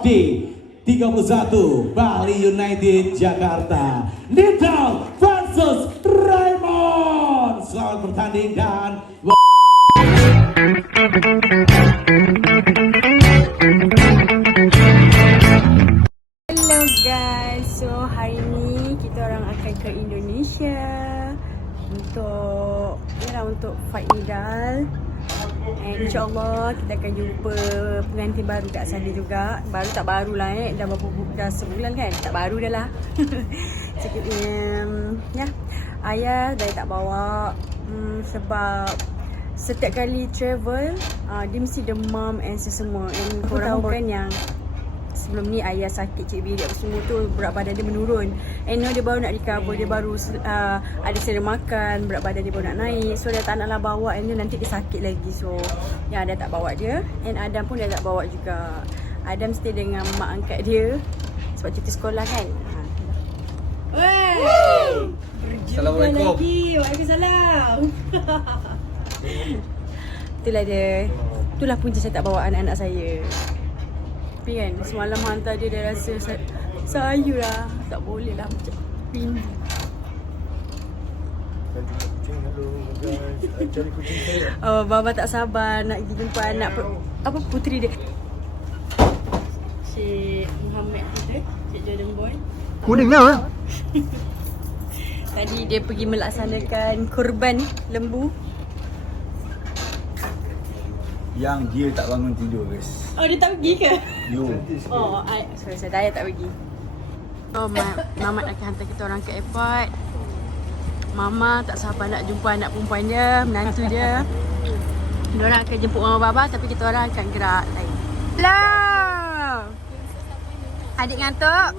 Okti 31 Bali United Jakarta. Nidal versus Raymond. Selamat bertanding dan hello guys, so hari ni kita orang akan ke Indonesia untuk fight Nidal. And insyaAllah kita akan jumpa pengantin baru kat sana juga. Baru tak baru lah dah sebulan kan, tak baru dah lah. Cakap ya, ayah dah tak bawa sebab setiap kali travel dia mesti demam and sesemua. And korang tahu kan yang sebelum ni ayah sakit, cik bilik apa semua tu, berat badan dia menurun. And now dia baru nak recover, dia baru ada selera makan, berat badan dia baru nak naik. So dia tak naklah bawa, and nanti dia sakit lagi. So ya, dia tak bawa dia. And Adam pun dia tak bawa juga. Adam stay dengan mak angkat dia sebab cuti sekolah kan. Wey! Assalamualaikum. Waalaikumsalam. Itulah dia. Itulah punca saya tak bawa anak-anak saya. Tapi kan semalam hantar dia dah rasa saya lah. Tak boleh lah macam pindu. Oh, Baba tak sabar nak pergi jumpa anak puteri dia. Cik Muhammad kita, Cik Jordan Boy. Kuning lah. Tadi dia pergi melaksanakan kurban lembu. Yang dia tak bangun tidur guys. Oh, dia tak pergi ke? Yo. Oh, sorry, saya tak pergi. Oh, Mamat akan hantar kita orang ke airport. Mama tak sabar nak jumpa anak perempuan dia, menantu dia. Diorang akan jemput Mama Baba, tapi kita orang akan gerak lain. Hello! Adik ngantuk?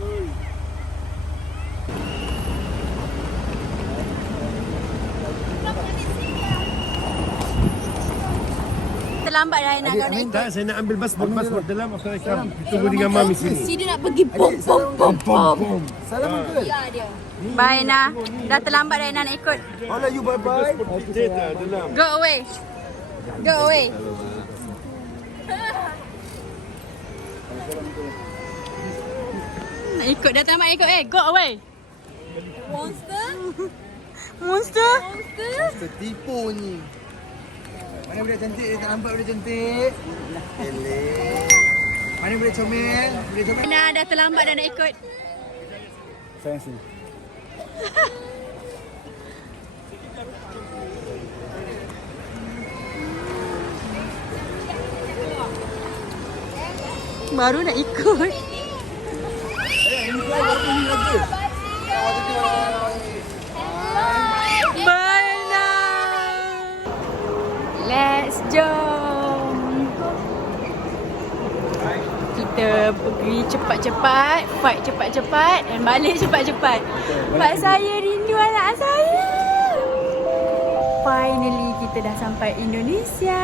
Terlambat dah nak kau nak ikut. Tak, saya nak ambil pasport dalam Afghanistan. Tunggu dengan mami sini. Si dia nak pergi bom. Salam uncle. Ya dia. Bye Nah. Dah terlambat dah nak ikut. Hola you bye bye. Go away. Go away. Nak ikut dah terlambat ikut Go away. Monster. Monster. Tertipu ni. Mana budak cantik dia tak nampak budak cantik. Eleh. Mana budak comel? Budak comel. Nah, dah terlambat dah nak ikut. Sayang sini. Baru nak ikut. Bye now. Let's jom. Kita pergi cepat-cepat, fight cepat-cepat dan balik cepat-cepat. Pak saya rindu anak saya. Finally kita dah sampai Indonesia.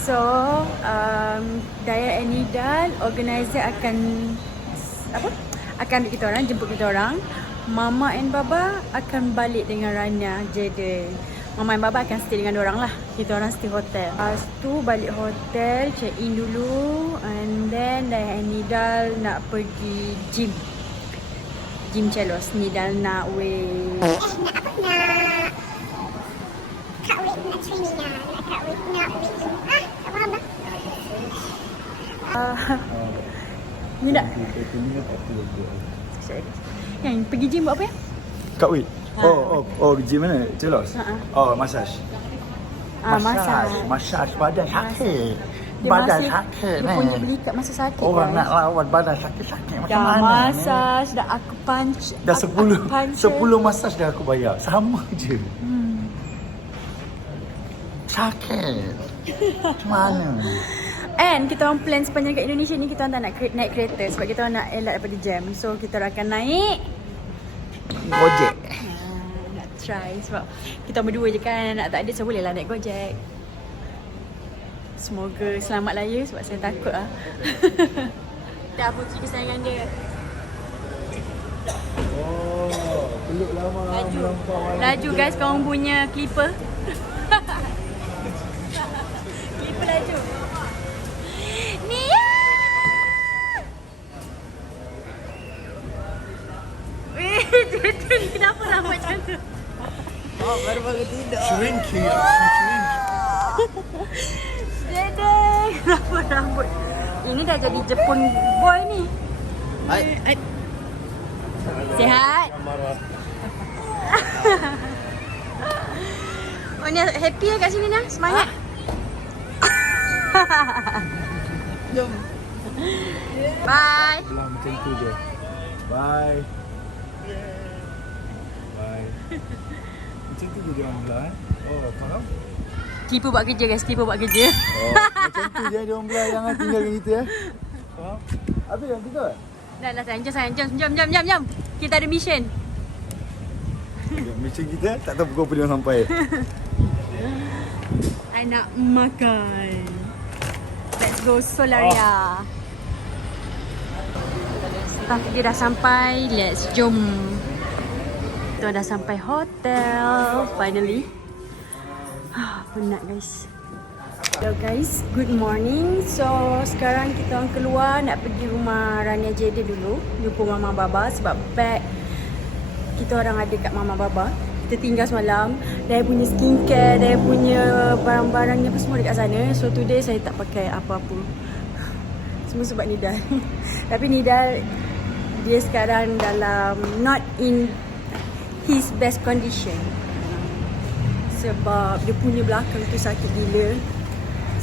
So, Dayat and Nidal, organizer akan ambil kita orang, jemput kita orang. Mama and Baba akan balik dengan Rania, Jaden. Mama and Baba akan stay dengan diorang lah. Kita orang stay hotel. Lepas tu balik hotel, check in dulu. And then Dayat and Nidal nak pergi gym. Gym Celos. Nidal nak weight. Kak Wik nak training lah. Kak Wik nak weight. Tak faham dah. Ni tak? Yang pergi gym buat apa ya? Kak Wit. Oh, gym mana? Celos. Oh, massage. Massage badan sakit. Badan sakit dia punya beli kat masa sakit. Orang guys. nak lawan badan sakit-sakit macam Dah mana massage, dah aku punch. Dah 10 10 massage dah aku bayar. Sama je. Sakit. Macam mana? And kita orang plan sepanjang kat Indonesia ni, kita orang tak nak naik kereta sebab kita orang nak elak daripada jam. So kita orang akan naik Gojek. nak try sebab kita berdua je kan, anak tak ada, so boleh lah naik Gojek. Semoga selamat lah ya, sebab saya takut lah. Dah puteri kesayangan dia. Oh, peluk lama. Laju guys, korang punya clipper. Clipper laju. Nia! Betul ni kenapa rambut macam tu? Oh, baru tidur. Shrinky. Dedek, kenapa rambut? Ini dah jadi Jepun boy ni. Hai. Sihat? Oh ni happy kat sini Nah? Semangat. Jom. Bye. Belah macam tu je. Bye. Bye. Macam tu je dia orang belah Oh, faham? Tipu buat kerja guys, tipu buat kerja. Oh, macam tu je dia orang belah yang tinggalkan kita Faham? Habis dah tidur? Dah sayang, jom. Kita ada mission. Mission kita tak tahu pukul apa dia sampai. I nak makan. Let's go Solaria. Setelah kita dah sampai, let's jom. Kita dah sampai hotel finally. Penat guys. Hello guys, good morning. So sekarang kita orang keluar nak pergi rumah Rania Jada dulu, jumpa Mama Baba sebab bag kita orang ada kat Mama Baba. Kita tinggal semalam. Dia punya skincare, dia punya barang-barangnya apa semua dekat sana. So today saya tak pakai apa-apa. Semua sebab Nidal. Tapi Nidal dia sekarang dalam not in his best condition. Sebab dia punya belakang tu sakit gila.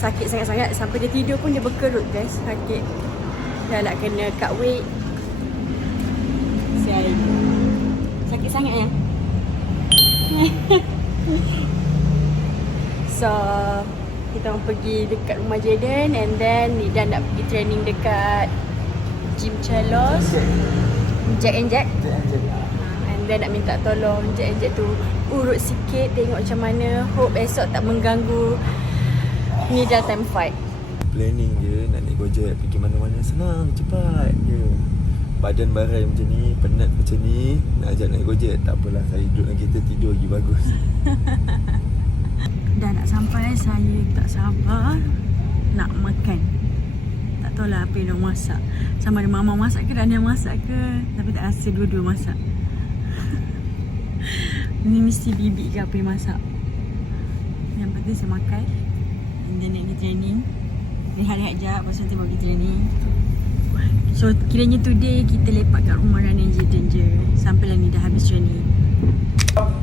Sakit sangat-sangat sampai dia tidur pun dia berkerut guys. Sakit. Dah nak kena cut weight. Sakit sangat ya. So kita orang pergi dekat rumah Jaden and then Nida nak pergi training dekat Gym Chelos, Jack and Jack. And then nak minta tolong Jack and Jack tu urut sikit, tengok macam mana. Hope esok tak mengganggu Nida time fight. Planning je nak naik Gojek pergi mana-mana senang, cepat je. Badan barai macam ni, penat macam ni, nak ajak naik Gojek, tak apalah, saya duduk dengan kereta tidur lagi bagus. Dah nak sampai, saya tak sabar nak makan. Tak tahulah apa yang dia masak. Sama ada Mama masak ke Rania masak ke, tapi tak rasa dua-dua masak. Ni mesti bibi ke apa yang masak. Yang penting saya makan. And then nak pergi training. Rehat-rehat jap, lepas tu nanti bawa pergi training. So kiranya today kita lepak kat rumah Rania Jaden je sampailah ni dah habis training.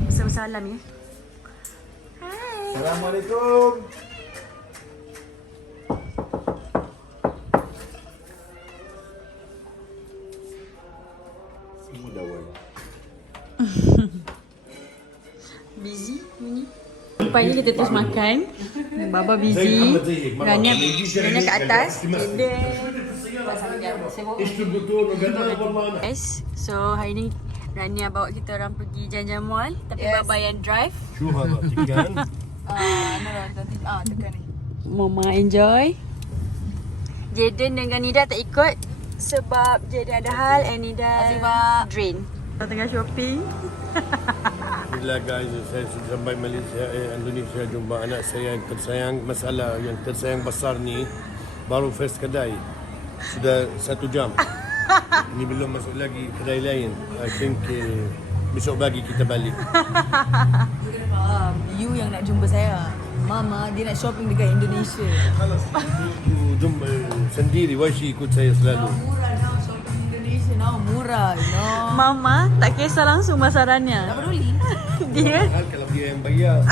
Salam ya. Hai. Assalamualaikum. Semua dah wal. Busy ni. Pagi kita terus makan. Baba busy. Rania kat atas. Guys, so hari ni Rania bawa kita orang pergi Janjan Mall. Tapi Baba yang drive. Sure lah, tinggal. Tekan ni. Mama enjoy. Jaden dengan Nida tak ikut sebab Jaden ada hal and Nida drain. Kita tengah shopping. Alhamdulillah guys, saya sudah sampai Malaysia, Indonesia, jumpa anak saya yang tersayang. Masalah yang tersayang besar ni baru first kedai. Sudah 1 jam. Ini belum masuk lagi kedai lain. I think besok pagi kita balik. You yang nak jumpa saya. Mama dia nak shopping dekat Indonesia. You jumpa sendiri, why she ikut saya selalu? Murah now shopping Indonesia now murah. No. Mama tak kisah langsung masarannya. Tak peduli. Dia Hal kalau dia yang bayar.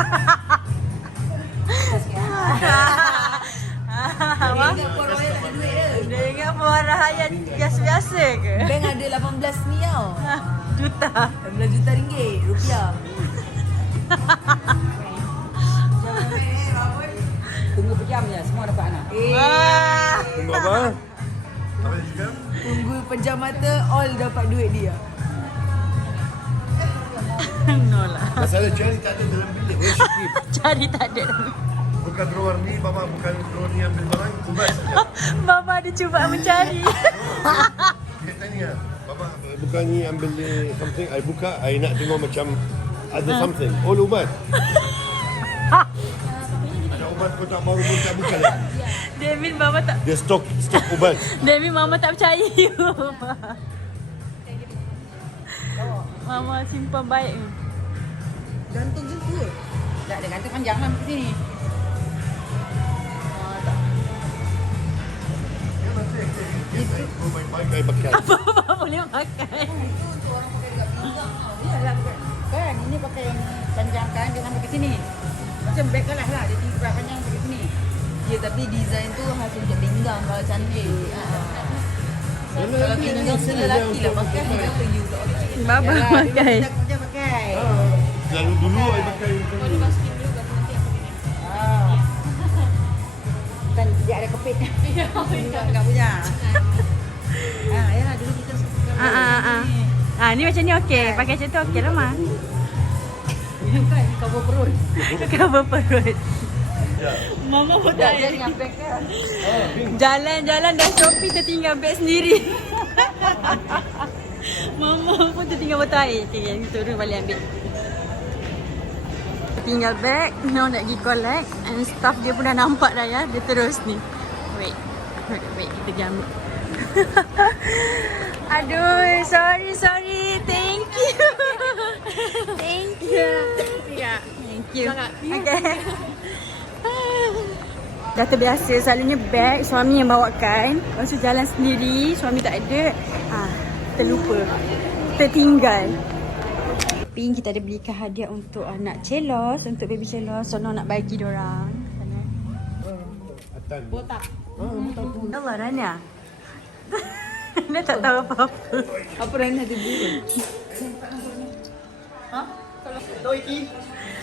dia ingat Puan Rahayat biasa-biasa ke? Bank ada 18 ni tau. Juta. 18 juta ringgit, rupiah. Tunggu pejam je, semua dapat anak. Tunggu apa? Tunggu pejam mata, all dapat duit dia. No lah. Masalah cari tak ada dalam bilik. Where she keep? Cari tak ada. Bukan drawer ni, Bapa bukan drawer ni ambil barang, kubas saja. Mama ada cuba mencari. Dia tanya, Bapa bukan ni ambil something, I buka, I nak tengok macam ada something. All ubat. Ada ubat kau tak baru pun tak buka lagi. David Mama tak Dia stok ubat. David Mama tak percaya you. Mama simpan baik ni. Gantung je tu. Tak ada gantung panjang lah kat sini. Tak. Pakai. Apa boleh pakai? Iyalah kan. Ini pakai yang panjang kan. Dia sampai ke sini. Macam beg lah. Dia tinggal panjang sampai ke sini. Ya tapi design tu hasil je pinggang kalau cantik. Kalau pinggang tu lelaki lah pakai. Kenapa you tak pakai? Baba pakai. Dia pakai. Lalu dulu I pakai Kan dia ada kepit. Enggak punya. Ya dulu kita suka. Ni macam ni okey. Pakai macam tu okey lah, Ma. Kan cover perut. Cover perut. Mama pun tak Dia dengan beg dia. jalan-jalan dah shopping tertinggal beg sendiri. Mama pun tertinggal botol air. Okay, turun balik ambil. Tinggal beg, now nak pergi collect and staff dia pun dah nampak dah ya. Dia terus ni. Wait, kita pergi ambil. Aduh, sorry. Thank you. Thank you. Thank you. Okay. Dah terbiasa, selalunya beg suami yang bawakan. Lepas tu jalan sendiri, suami tak ada. Terlupa. Tertinggal. Ping kita ada belikan hadiah untuk anak celos, untuk baby celos. So, nak bagi diorang. Botak. Allah, Rania. Dia tak tahu apa-apa. Apa Rania ada dulu?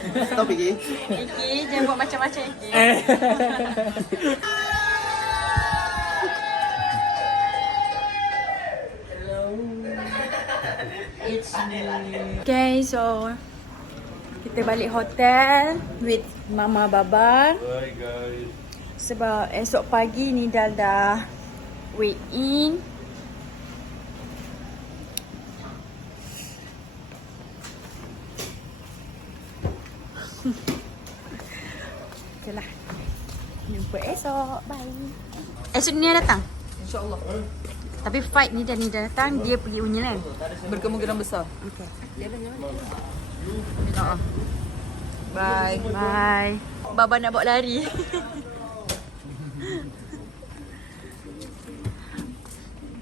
Stop Iki. Iki, jangan buat macam-macam Iki. Okay, so kita balik hotel with Mama Baba. Bye guys. Sebab esok pagi Nidal dah weigh in. Okeylah. Jumpa esok. Bye. Esok Nidal datang? InsyaAllah. Tapi fight Nidal datang, dia pergi Unyil kan? Berkemungkinan besar. Okay. Bye. Bye. Baba nak bawa lari.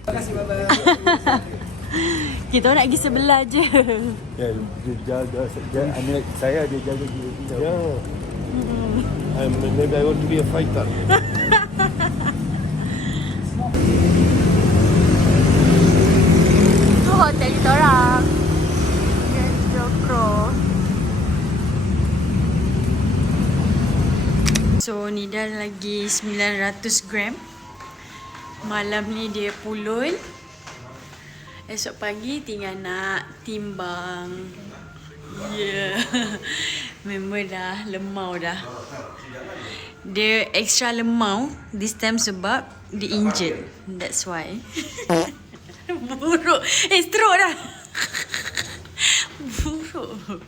Terima kasih Baba. Kita nak pergi sebelah je. Ya, dia jaga saya dia jaga dia. Yeah. Maybe I want to be a fighter. Tu hotel kita orang. Jokro. So Nidal lagi 900 gram. Malam ni dia pulun. Esok pagi tinggal nak timbang. Yeah. Memang dah lemau dah. Dia extra lemau this time sebab dia injured. That's why. Buruk. Stroke dah. Buruk.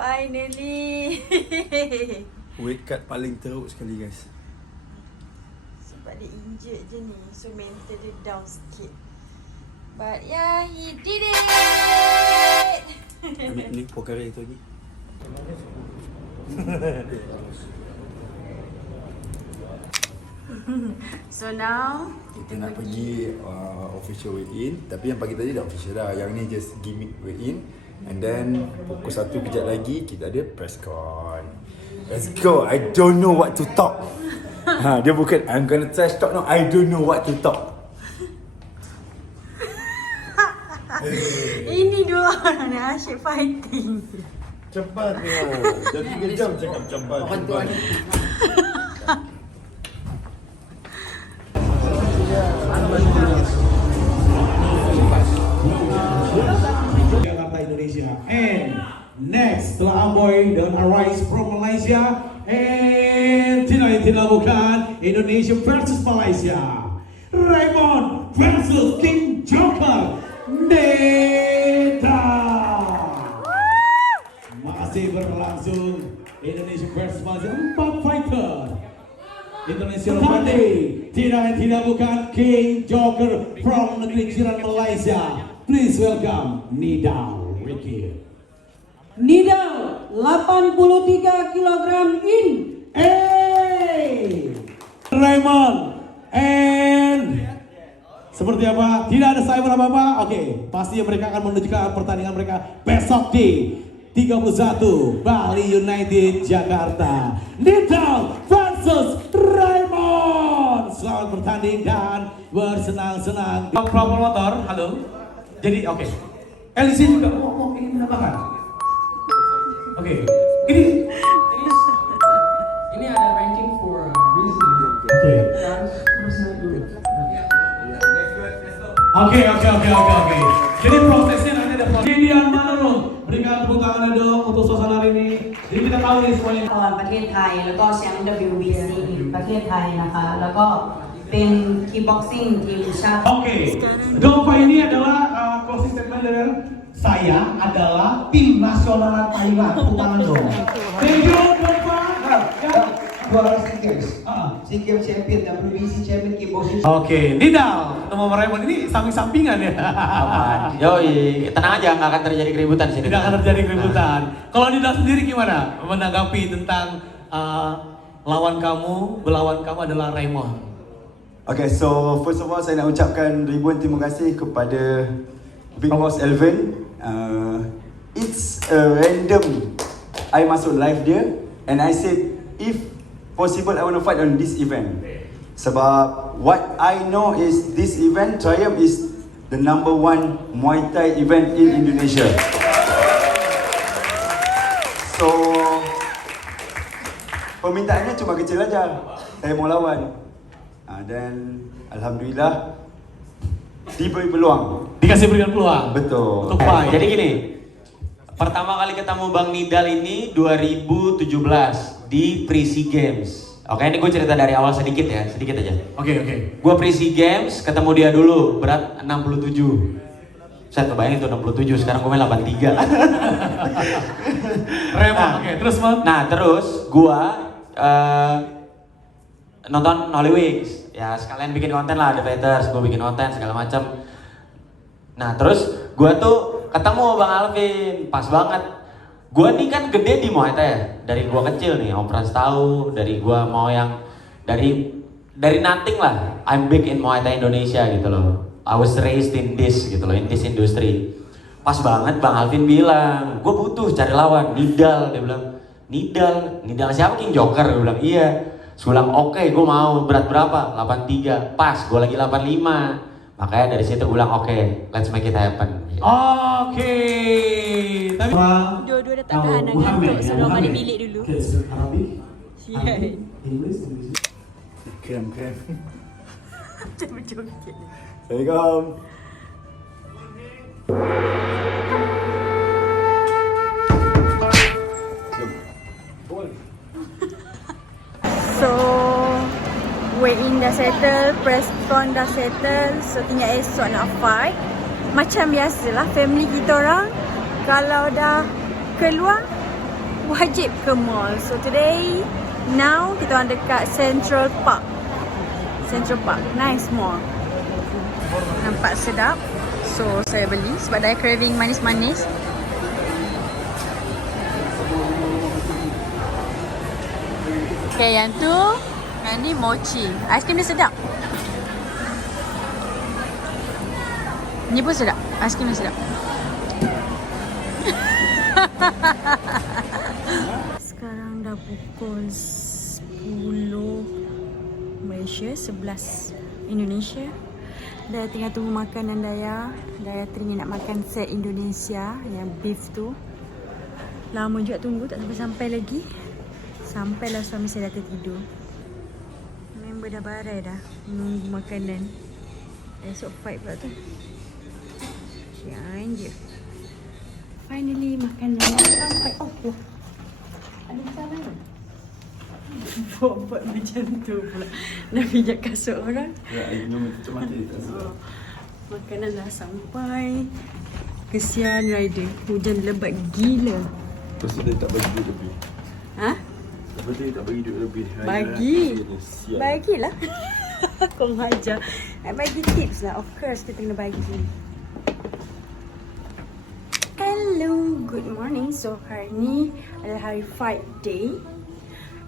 Finally. Weight cut paling teruk sekali guys. Sebab dia injured je ni. So mental dia down sikit. But yeah, he did it. Ambil ni pokara itu lagi. So now Kita nak pergi official weigh-in. Tapi yang pagi tadi dah official dah. Yang ni just gimmick weigh-in. And then pukul 1 kejap lagi kita ada press con. Let's go. I don't know what to talk. Dia bukan I'm gonna trash talk. No, I don't know what to talk. ini dua orang ni asyik fighting. Cepat ni. Dah 3 jam cakap cepat. Jakarta Indonesia. And next setelah Amboy dan Arise from Malaysia and Tina bukan Indonesia versus Malaysia. Raymond versus King Joker Nida. Masih berlangsung Indonesia versus Malaysia 4 fighter. Indonesia bertanding tidak bukan King Joker from negeri jiran Malaysia. Please welcome Nidal Ricky. Nidal 83 kg in. Raymond and seperti apa? Tidak ada cyber apa-apa. Oke, pastinya mereka akan menuju ke pertandingan mereka besok di 31 Bali United Jakarta. Nidal versus Raymond. Selamat bertanding dan bersenang-senang. Promotor, halo. Jadi oke. LC juga ingin menambahkan. Oke. Ini ada ranking for a reason. Oke. Oke. Jadi prosesnya nanti ada proses. Dian Manurung, berikan tepuk tangan dong untuk suasana hari ini. Jadi kita tahu nih semuanya. ประเทศไทยแล้วก็แชมป์ WBC ประเทศไทยนะคะแล้วก็เป็นคีบ็อกซิ่งทีมชาติ Oke. Dova ini adalah closing statement dari saya adalah tim nasional Thailand. Tepuk tangan dong. Thank you Dova. Juara SEA Games, SEA Games champion, WBC champion, kickboxing. Oke, Nidal ketemu Raymond ini samping-sampingan ya. Yoi, tenang aja, nggak akan terjadi keributan sini. Tidak akan terjadi keributan. Kalau Nidal sendiri gimana menanggapi tentang lawan kamu adalah Raymond? Okay, so first of all saya nak ucapkan ribuan terima kasih kepada Big Boss Elvin. It's a random. I masuk live dia and I said if possible I want to fight on this event. Sebab what I know is this event Triumph is the number 1 Muay Thai event in Indonesia. So permintaannya cuma kecil aja. Saya mau lawan. Dan alhamdulillah diberi peluang. Dikasih berikan peluang. Betul. Untuk fight. Jadi gini, pertama kali ketemu Bang Nidal ini 2017 di Pre-SEA Games. Oke, ini gue cerita dari awal sedikit aja. Oke. Gue Pre-SEA Games, ketemu dia dulu, berat 67. Saya kebayangin tuh 67, sekarang gue main 83. Raymond, oke. Terus Mon? Nah, terus gue nonton Nollywood. Ya sekalian bikin konten lah, The Fighters, gue bikin konten segala macam. Nah, terus gue tuh ketemu Bang Alvin, pas banget. Gue nih kan gede di Muay Thai ya, dari gue kecil nih, Om Frans tahu, dari gue mau yang dari nothing lah, I'm big in Muay Thai Indonesia gitu loh. I was raised in this gitu loh, in this industry. Pas banget Bang Alvin bilang, gue butuh cari lawan, Nidal, dia bilang, Nidal siapa? King Joker, gue bilang iya. Gue bilang oke, gue mau, berat berapa? 83, pas, gue lagi 85. Makanya dari situ gue bilang oke, let's make it happen. Oke. Tapi Dua-dua dah tak tahan ngantuk sebelum balik bilik dulu. Arabic? Ya. English? Krem. Berjoget. Assalamualaikum. So, weigh-in dah settle, press con dah settle. So, tinggal esok nak fight. Macam biasalah, family kita orang kalau dah keluar, wajib ke mall. So, today, now kita orang dekat Central Park. Nice mall. Nampak sedap. So, saya beli sebab saya craving manis-manis. Okay, yang tu, yang ni mochi. Aiskrim dia sedap. Ni pun sedap. Aiskrim dia sedap. Sekarang dah pukul 10 Malaysia, 11 Indonesia. Daya tengah tunggu makanan Daya. Daya teringin nak makan set Indonesia yang beef tu. Lama juga tunggu, tak sampai lagi. Sampailah suami saya dah tertidur. Member dah barai dah menunggu makanan. Esok fight pula tu. Jangan je. Finally makanan dah sampai. Oh, ada salah. buat macam tu pula. Nak pijak kasut orang. Ya, minum macam mati. Makanan dah sampai. Kesian rider. Hujan lebat gila. Lepas tu dia tak bagi duit lebih. Ha? Lepas tu dia tak bagi duit lebih. Bagi. Bagilah. Kau hajar. Nak bagi tips lah. Of course kita kena bagi. Hello, good morning. So hari ni adalah hari fight day.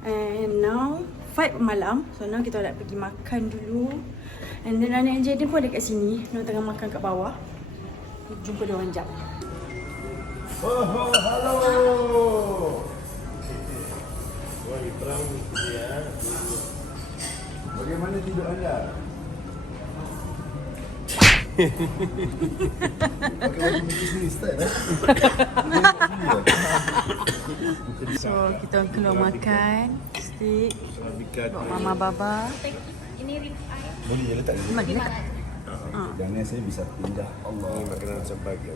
And now fight malam. So now kita nak pergi makan dulu. And then Rani and Jaden pun ada kat sini. Mereka tengah makan kat bawah. Jumpa dia orang jap. Oh, halo. Wah, perang dia. Bagaimana tidur anda? Pakai baju Mickey sendiri style So kita orang keluar makan. Steak. Buat Mama Baba. Boleh je letak dulu. Mana letak? Jangan saya bisa pindah. Allah. Ini makanan sampai ke.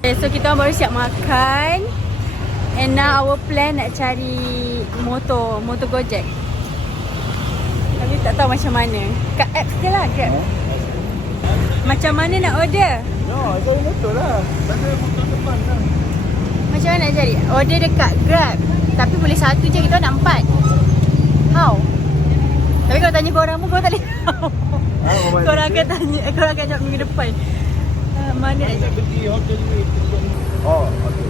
Okay, so kita orang baru siap makan. And now our plan nak cari motor Gojek. Tapi tak tahu macam mana. Kat apps je lah, Grab. Macam mana nak order? No, cari motor lah. Ada motor depan lah. Macam mana nak cari? Order dekat Grab. Tapi boleh satu je, kita nak 4. How? Tapi kalau tanya korang pun korang tak boleh tahu. Korang akan tanya, korang akan jawab minggu depan. Mana nak cari? Pergi hotel ni. Oh, okey.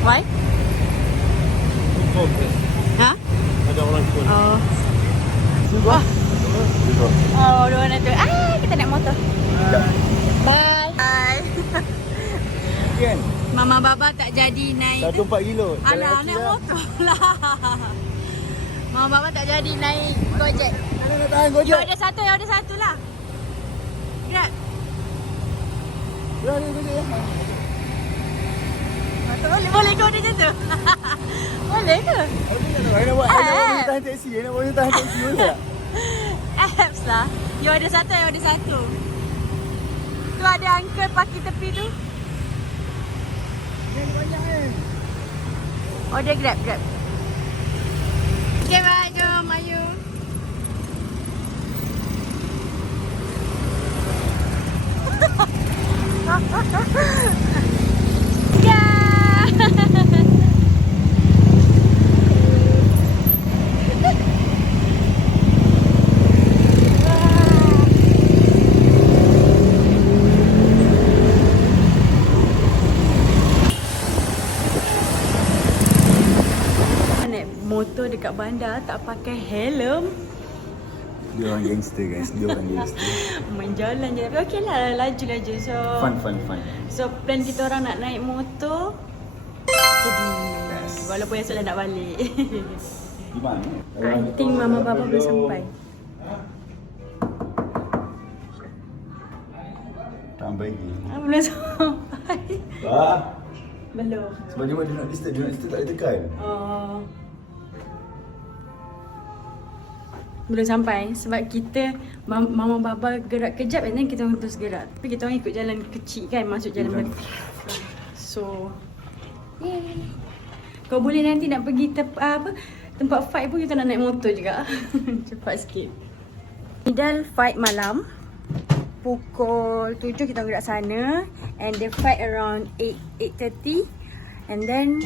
Why? Ha? Ada orang call. Oh. Wah. Oh, dia orang tu. Kita naik motor. Bye. Bye. Kan? Mama Baba tak jadi naik. 1.4 kilo. Alah, naik motor lah. Mama Baba tak jadi naik Gojek. Mana nak tahan Gojek? You ada satu lah. Grab. Ya, ni Gojek ya. Boleh kau ada macam tu? Boleh ke? Saya nak buat tahan taksi. Saya nak buat tahan taksi boleh tak? Apps lah. You ada satu. Tu ada uncle parking tepi tu. Yang banyak Order Grab. Okay, bye. Jom, Ayu. Motor dekat bandar tak pakai helm. Dia orang gangster guys. Main jalan je. Tapi okey lah, laju. So Fun. So plan kita orang nak naik motor. Jadi walaupun esok dah nak balik. Di mana? I think Mama Baba belum sampai. Tak bagi. Belum sampai. Belum. Sebab dia buat do not disturb tak boleh tekan. Oh. Belum sampai sebab kita Mama Baba gerak kejap and then kita orang terus gerak. Tapi kita orang ikut jalan kecil kan, masuk jalan besar. So kau boleh nanti nak pergi tempat fight pun kita nak naik motor juga. Cepat sikit. Midal fight malam. Pukul 7 kita gerak sana and the fight around 8:30. And then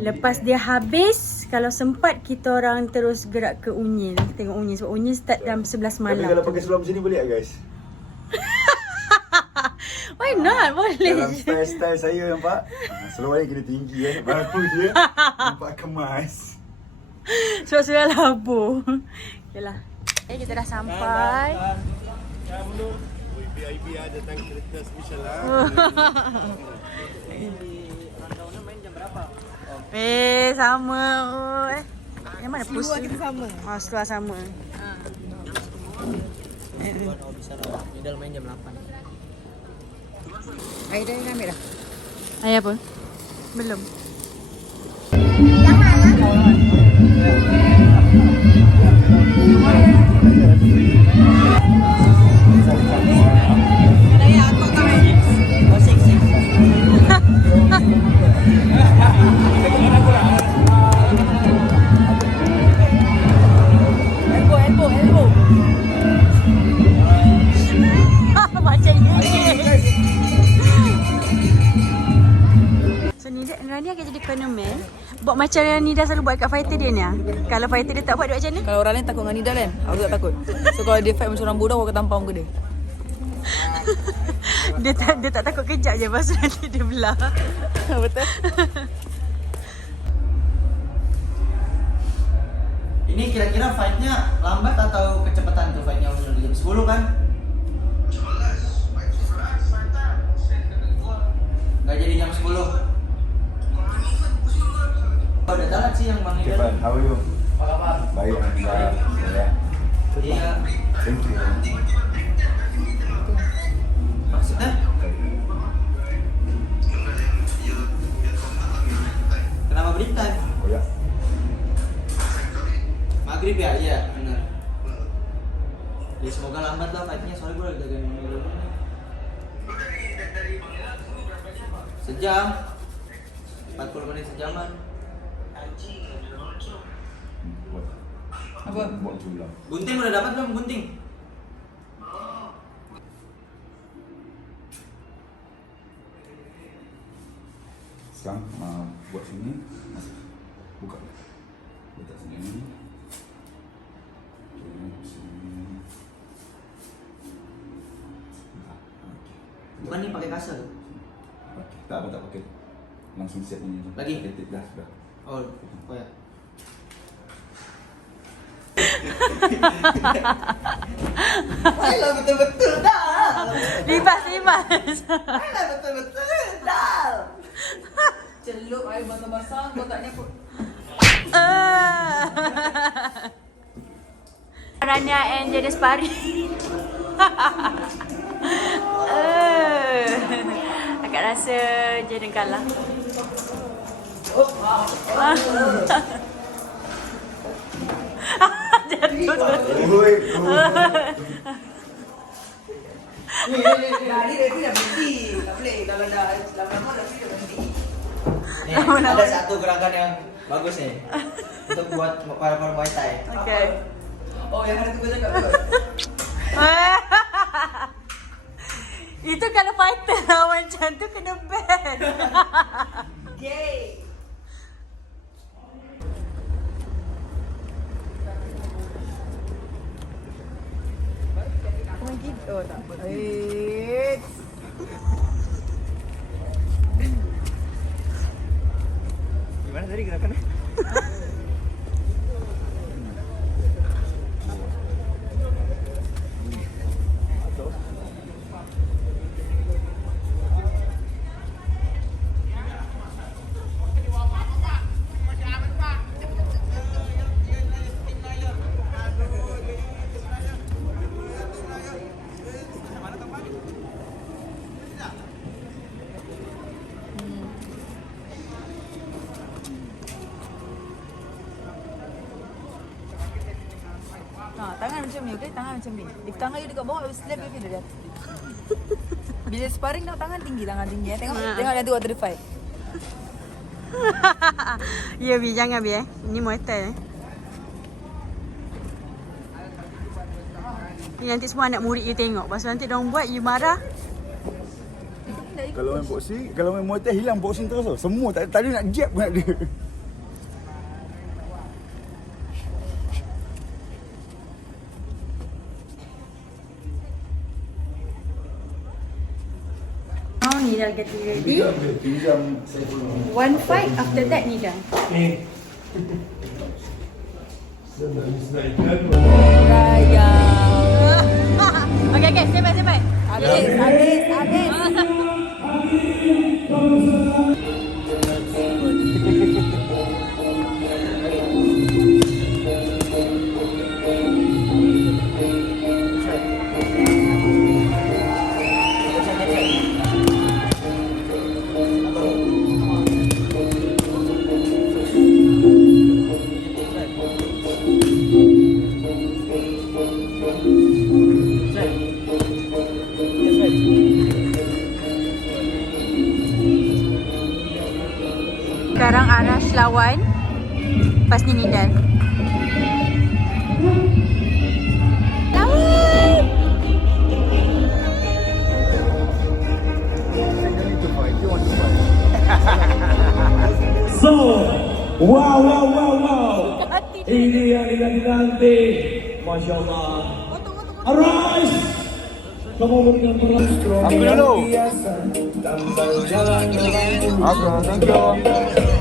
lepas dia habis, kalau sempat kita orang terus gerak ke Unyil. Tengok Unyil sebab Unyil start jam 11 malam. Tapi kalau pakai seluar macam ni boleh tak guys? Why not? Boleh Dalam je. style saya nampak. Seluar ni kena tinggi baru dia nampak kemas. Sebab sudah labur. Yalah. Kita dah sampai. VIP datang kereta special lah. Sama. Yang mana pus? Kita sama. Oh, seluar sama. Midal main jam 8. Air dah ambil dah. Ayah apa? Belum. Saya aku kau. Oh, seksi. Rani akan jadi fenomen. Buat macam yang Nida selalu buat kat fighter dia ni. Kalau fighter dia tak buat, dia buat macam mana? Kalau orang lain takut dengan Nida kan, aku tak takut. So kalau dia fight macam orang bodoh, aku akan tampar muka dia. Dia tak takut kejap je, lepas tu nanti dia belah. Betul. Ini kira-kira fightnya lambat atau kecepatan tuh fightnya udah jam 10 kan? Nggak jadi jam 10. Udah jalan sih yang Bang Nida. Kepan, how are you? Apa kabar? Baik, alhamdulillah. Ya. Iya. Thank you. Maksudnya? Kenapa berita? Oh ya. Maghrib ya? Iya, benar. Ya semoga lambat lah fightnya, soalnya gue lagi jagain Bang Nida. Sejam. 40 menit sejaman. Apa? Buat tulang. Gunting udah dapat belum gunting? Sekarang buat sini, buka. Letak sini. Sini. Bukan nih pakai kasar. Tak pakai. Langsung siap ini. Lagi? Dah, sudah. Oh ya. Ayolah betul-betul dah. Libas. Ayolah betul-betul dah. Celup air basah-basah, kotaknya pun. Rania and Jada sparring. Agak rasa Jada kalah. Jatuh. Hari dia dah berhenti. Tak boleh kalau dah lama-lama dah berhenti. Ni ada satu gerakan yang bagus ni. Untuk buat para Muay Thai. Okay. Oh, yang ada tu cakap apa? Itu kalau fighter lawan macam tu kena ban. Gay. Oh tak apa. Gimana tadi gerakannya? Tangan macam ni, okey? Tangan macam ni. If tangan you dekat bawah, you slap your feet dia. Bila sparring tengok tangan tinggi ya. Tengok nanti waktu dia fight. Ya Bi, jangan Bi Ini Muay Thai Ni nanti semua anak murid you tengok. Lepas tu nanti diorang buat, you marah. Kalau main boxing, kalau main Muay Thai hilang boxing terus tau. Semua tak ada nak jab pun ada. Now Nida getting ready. Pinjam saya dulu. One fight, after that Nida. Raya. Okay, stand by. Habis. Sekarang Arash lawan. Lepas ni Nida. Lawan! I don't need to fight. You want to fight? Ini yang dinanti. Masya Allah. Arise. Kamu memberikan peran strong. Aku dulu. Aku thank you.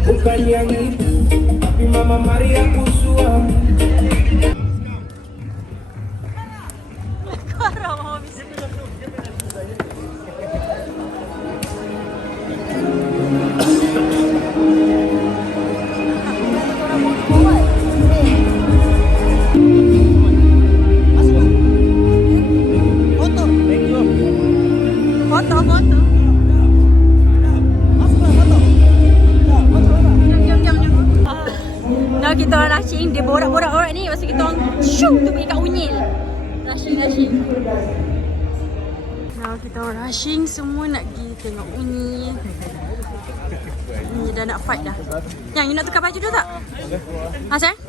Bukan yang itu, tapi Mama Maria aku suam. Foto. Now kita orang rushing, dia borak-borak ni. Lepas tu kita orang shoo tu pergi kat Unyil. Rushing. Now kita orang rushing, semua nak pergi tengok Unyil. Ni dah nak fight dah. Yang, you nak tukar baju dulu tak? Ha, sayang?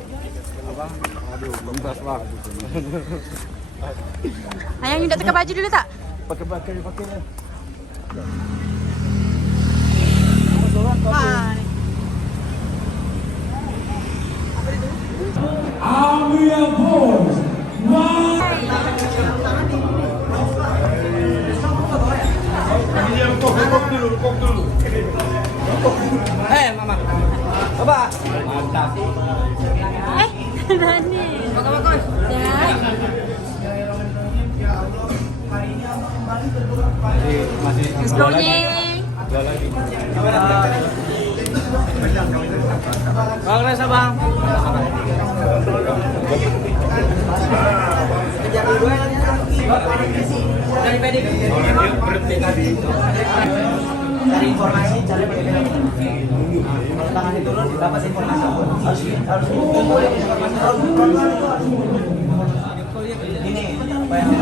Ayang, you nak tukar baju dulu tak? Pakai lah. Amia Boys. Mama. Coba. Mantap. Nani. Bagus. Exploding. Progres abang. Dari pedik. Cari informasi, cari bagaimana. Kalau tangan turun, dapat informasi. Harus kumpul informasi. Ini apa yang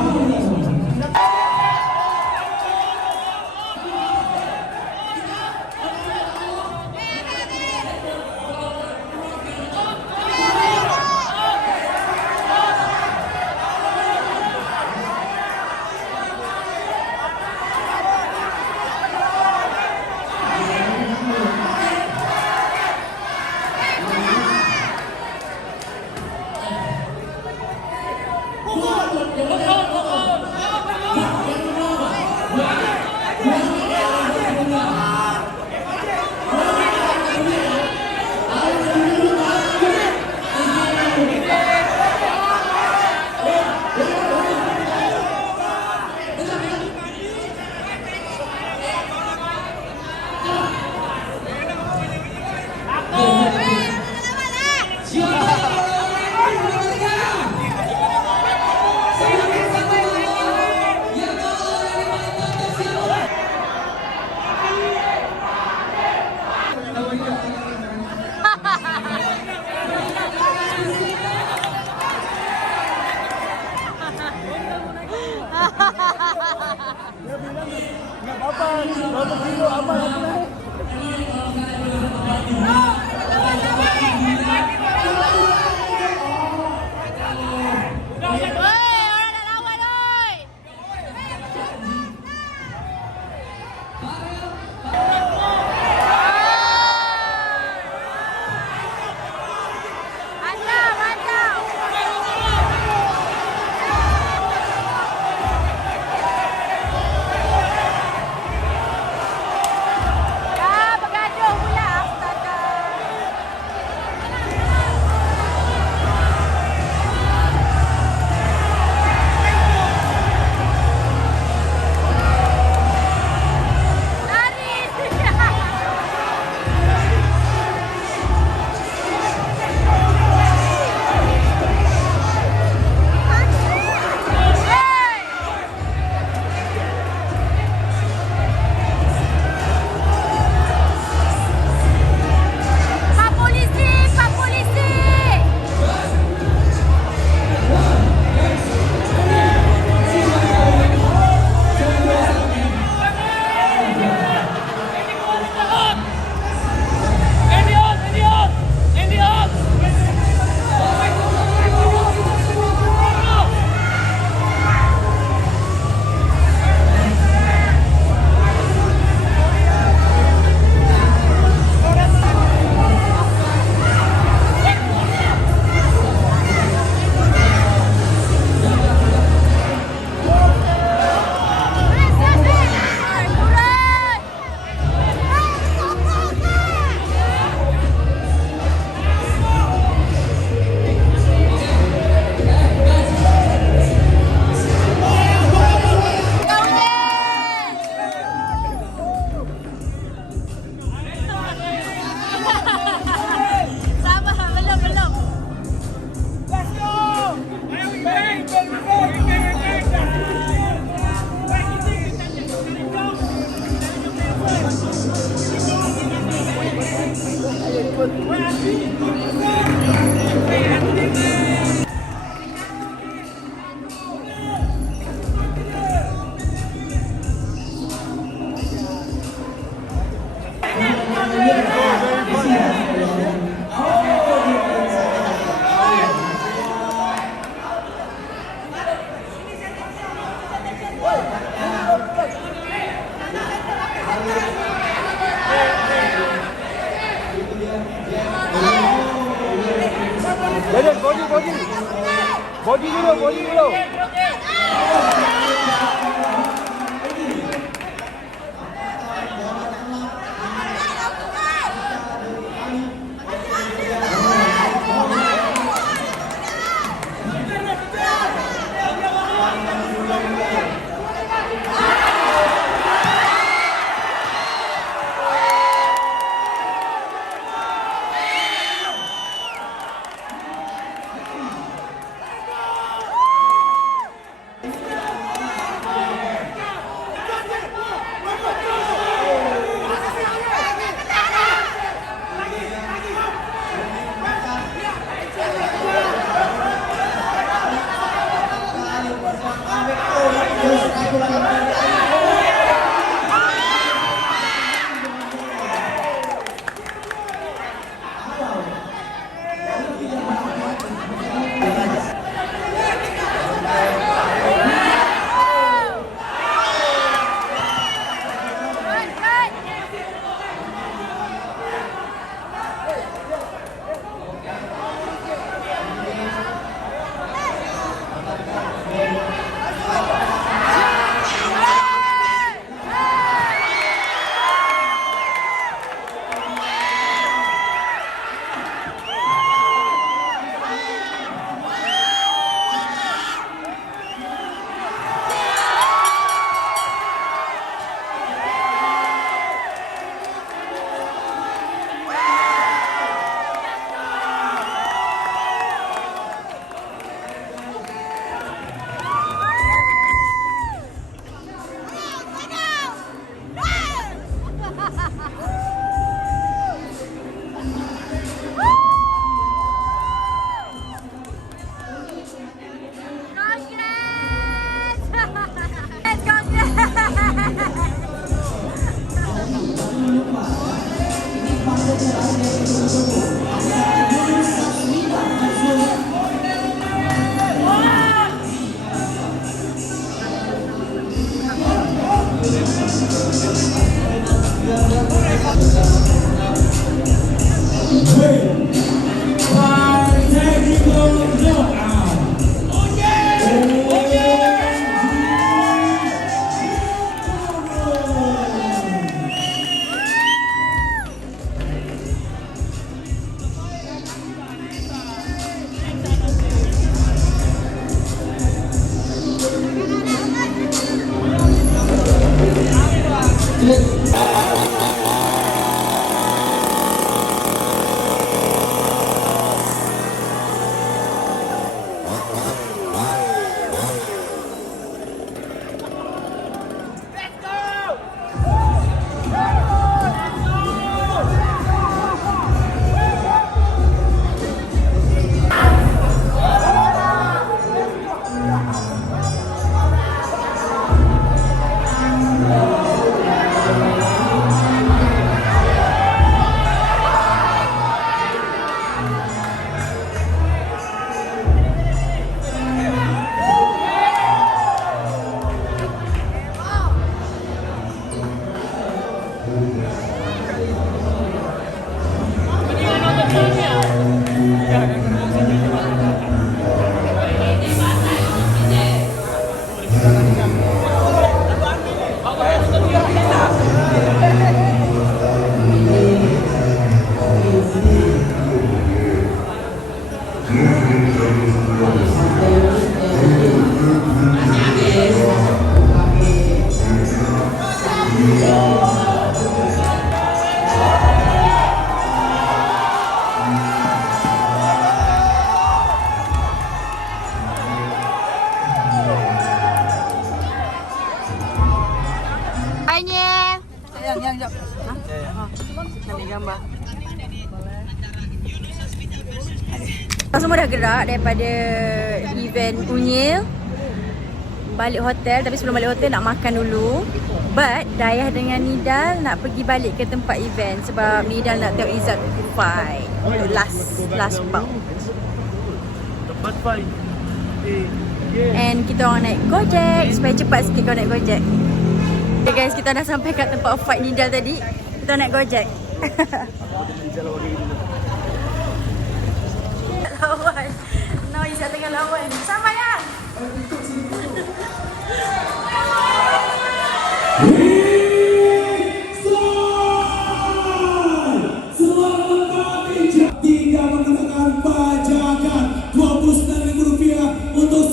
Body dulu. Semua dah gerak daripada event Unyil balik hotel, tapi sebelum balik hotel nak makan dulu. But Dayah dengan Nidal nak pergi balik ke tempat event sebab Nidal nak tengok Izzat fight untuk last bout. And kita orang naik Gojek supaya cepat sikit kau naik Gojek. Okay guys, kita dah sampai kat tempat fight Nidal tadi. Kita naik Gojek. Lawan. No Izzat tengah lawan. Sampai ya. Tiga mengenakan pajakan Rp29.000 untuk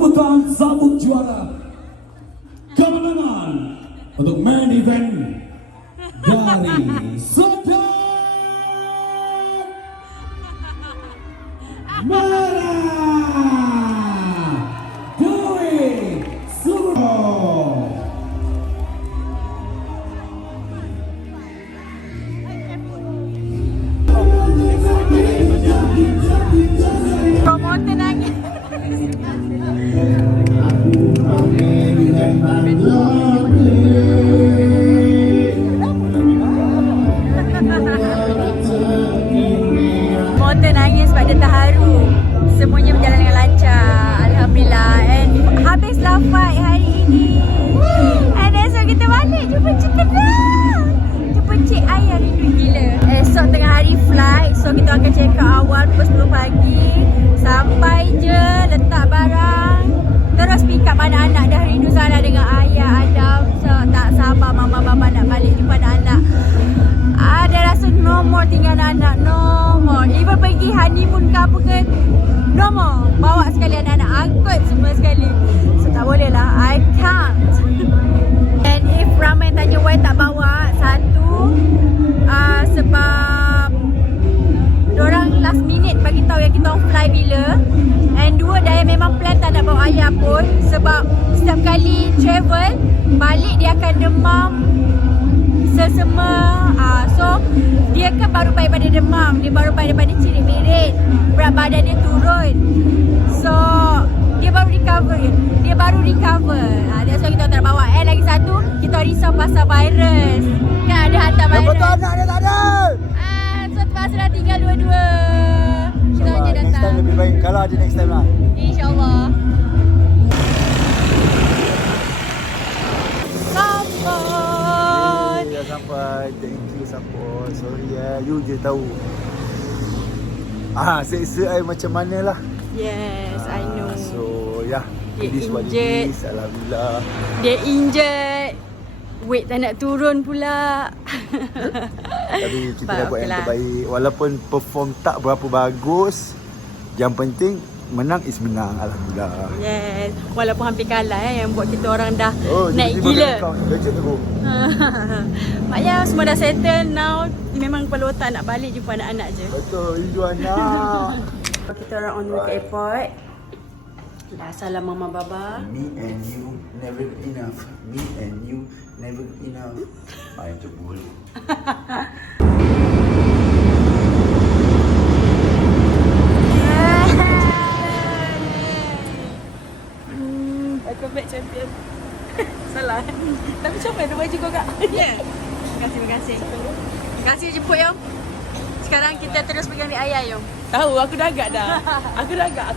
bukan sabuk juara kemenangan untuk main event dari Sultan Merah Dewi Suro. Promoter nangis. Promoter nangis sebab dia terharu. Semuanya berjalan dengan lancar. Alhamdulillah. And habislah fight hari ini. And esok kita balik jumpa Cik Kenal. Jumpa Cik Ayah rindu gila. Esok tengah hari flight. So kita akan check out awal pukul 10 pagi. Sampai je letak barang. Terus pick up anak-anak. Dah rindu sana dengan ayah Adam. So tak sabar mama bapa nak balik jumpa anak-anak. Ada rasa no more tinggal anak. No more. Even pergi honeymoon ke apa ke. No more. Bawa sekali anak-anak. Angkut semua sekali. So tak boleh lah. I can't. And if ramai tanya why tak bawa. Satu. Sebab dorang last minute bagi tahu yang kita orang fly bila. And dua, Daya memang plan tak nak bawa ayah pun. Sebab setiap kali travel, balik dia akan demam sesama. So dia kan baru baik pada demam. Dia baru baik daripada cirit birit. Berat badan dia turun. So dia baru recover. That's why kita tak nak bawa. And lagi satu, kita risau pasal virus. Kan ada hantar virus. Yang betul anak dia tak ada. So terpaksa dah tinggal dua-dua. Kita orang je datang. Next time lebih baik. Kalau ada next time lah. InsyaAllah. Sampai. Dah sampai. Thank you support. Sorry you je tahu. Seksa I macam mana lah. Yes, I know. So yeah. Dia This what it injured. is. Alhamdulillah. Dia injured. Weight tak nak turun pula. Tapi kita dah buat yang Okeylah. terbaik. Walaupun perform tak berapa bagus, yang penting menang is menang. Alhamdulillah. Yes. Walaupun hampir kalah yang buat kita orang dah naik tiba-tiba gila. Legit tu. Mak Yah semua dah settle. Now memang kepala otak nak balik jumpa anak-anak je. Betul, rindu anak. Kita orang on the way ke airport. Dah salam mama baba. Me and you never enough. Me and you never enough. I cebul. Welcome back champion. Salah. Tapi comel tu baju kau kak. Ya. Terima kasih. Terima kasih jemput Yom. Sekarang kita terus pegang di ayah Yom. Tahu, aku dah agak dah. Aku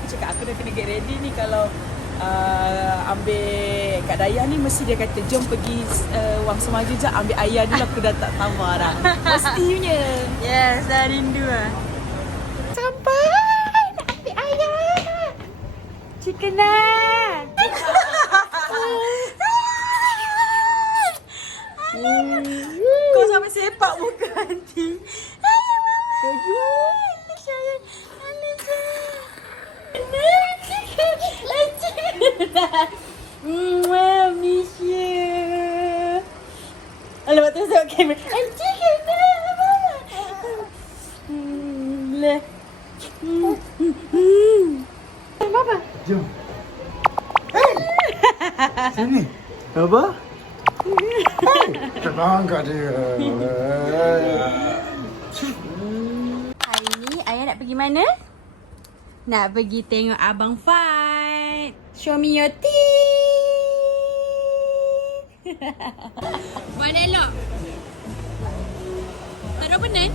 cakap aku dah kena get ready ni kalau ambil Kak Dayah ni mesti dia kata jom pergi Wang Semaju je ambil ayah dulu, aku dah tak sabar dah. Mestinya. Yes, dah rindu lah. Sampai nak ambil ayah. Chicken lah. Kau sampai sepak muka nanti. Ayah mama. Sayang. Miss you. Alamak, terus tengok kamera. Chicken lah. Baba. Jom. Hey! Sini. Apa? Terbang kat dia. Hari ni ayah nak pergi mana? Nak pergi tengok abang fight. Show me your teeth. Mana elok? Tak ada benar?